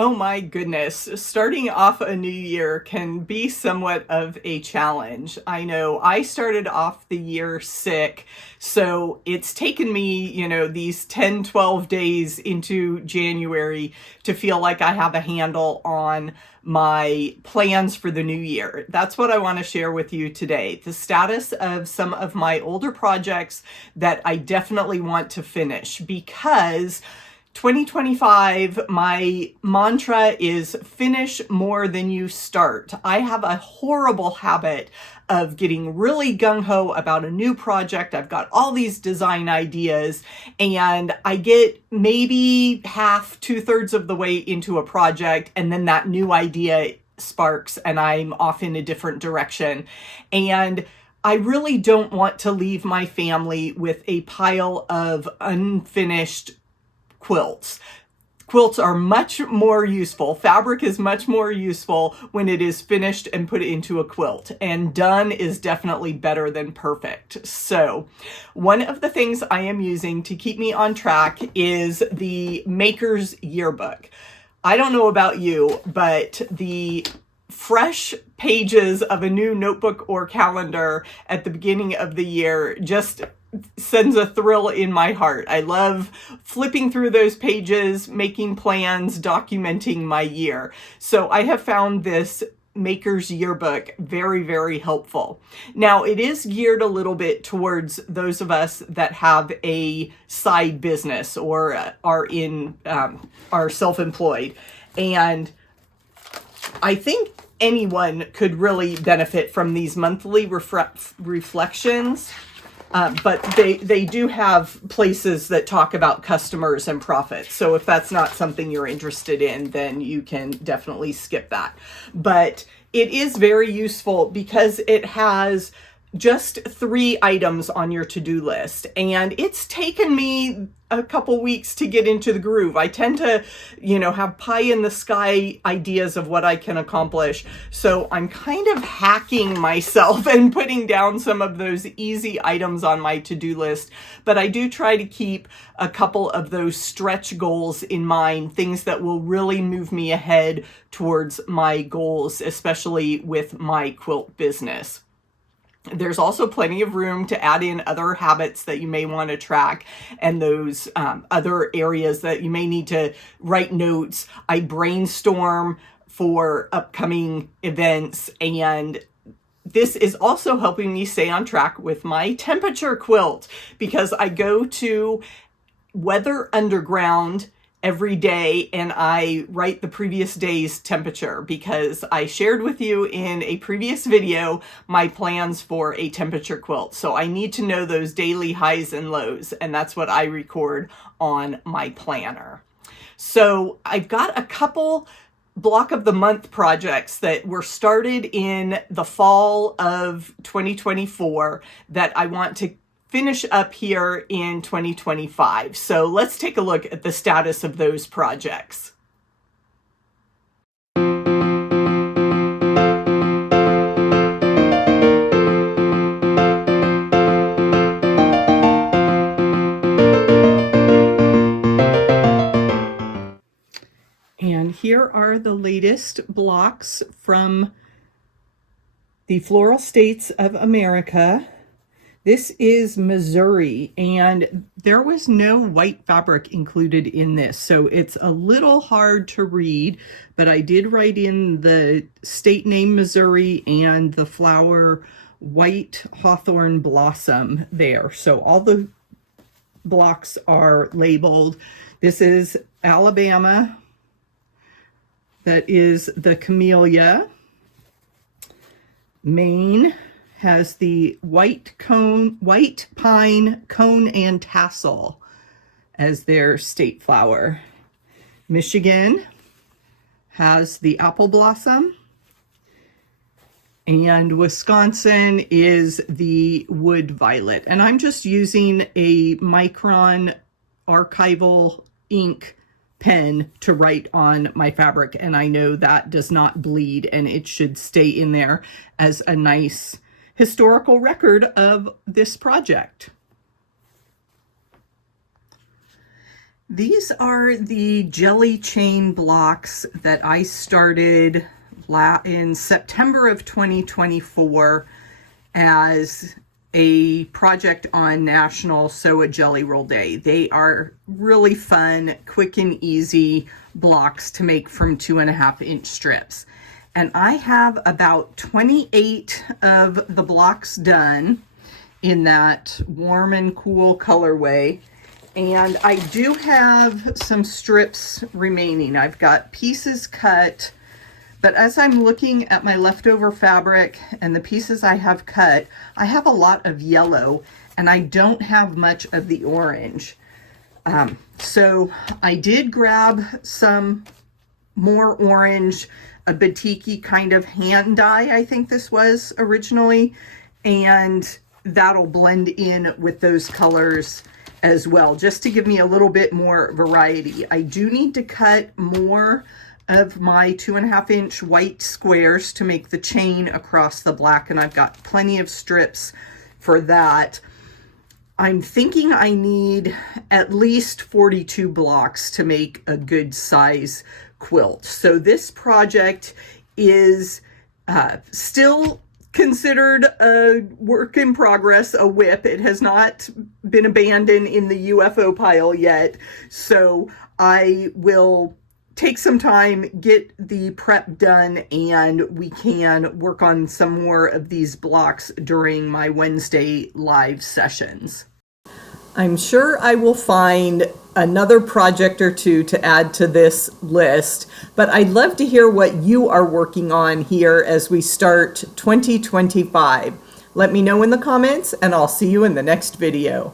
Oh my goodness, starting off a new year can be somewhat of a challenge. I know I started off the year sick, so it's taken me, these 10, 12 days into January to feel like I have a handle on my plans for the new year. That's what I want to share with you today. The status of some of my older projects that I definitely want to finish, because 2025, my mantra is finish more than you start. I have a horrible habit of getting really gung-ho about a new project. I've got all these design ideas, and I get maybe half, 2/3 of the way into a project, and then that new idea sparks and I'm off in a different direction. And I really don't want to leave my family with a pile of unfinished quilts. Quilts are much more useful. Fabric is much more useful when it is finished and put into a quilt. And done is definitely better than perfect. So one of the things I am using to keep me on track is the Maker's Yearbook. I don't know about you, but the fresh pages of a new notebook or calendar at the beginning of the year just sends a thrill in my heart. I love flipping through those pages, making plans, documenting my year. So I have found this Maker's Yearbook very, very helpful. Now, it is geared a little bit towards those of us that have a side business or are self-employed. And I think anyone could really benefit from these monthly reflections. But they do have places that talk about customers and profits. So if that's not something you're interested in, then you can definitely skip that. But it is very useful because it has just 3 items on your to-do list. And it's taken me a couple weeks to get into the groove. I tend to, have pie in the sky ideas of what I can accomplish. So I'm kind of hacking myself and putting down some of those easy items on my to-do list. But I do try to keep a couple of those stretch goals in mind, things that will really move me ahead towards my goals, especially with my quilt business. There's also plenty of room to add in other habits that you may want to track, and those other areas that you may need to write notes. I brainstorm for upcoming events, and this is also helping me stay on track with my temperature quilt, because I go to Weather Underground every day and I write the previous day's temperature, because I shared with you in a previous video my plans for a temperature quilt. So I need to know those daily highs and lows, and that's what I record on my planner. So I've got a couple block of the month projects that were started in the fall of 2024 that I want to finish up here in 2025. So let's take a look at the status of those projects. And here are the latest blocks from the Floral States of America. This is Missouri, and there was no white fabric included in this, so it's a little hard to read, but I did write in the state name Missouri and the flower white hawthorn blossom there. So all the blocks are labeled. This is Alabama. That is the camellia. Maine has the white pine cone and tassel as their state flower. Michigan has the apple blossom, and Wisconsin is the wood violet. And I'm just using a Micron archival ink pen to write on my fabric, and I know that does not bleed, and it should stay in there as a nice historical record of this project. These are the jelly chain blocks that I started in September of 2024 as a project on National Sew a Jelly Roll Day. They are really fun, quick and easy blocks to make from 2.5-inch strips. And I have about 28 of the blocks done in that warm and cool colorway. And I do have some strips remaining. I've got pieces cut, but as I'm looking at my leftover fabric and the pieces I have cut, I have a lot of yellow and I don't have much of the orange. So I did grab some more orange, a batik kind of hand dye, I think this was originally, and that'll blend in with those colors as well, just to give me a little bit more variety. I do need to cut more of my 2.5-inch white squares to make the chain across the black, and I've got plenty of strips for that. I'm thinking I need at least 42 blocks to make a good size quilt. So this project is still considered a work in progress, a WIP. It has not been abandoned in the UFO pile yet. So I will take some time, get the prep done, and we can work on some more of these blocks during my Wednesday live sessions. I'm sure I will find another project or two to add to this list, but I'd love to hear what you are working on here as we start 2025. Let me know in the comments, and I'll see you in the next video.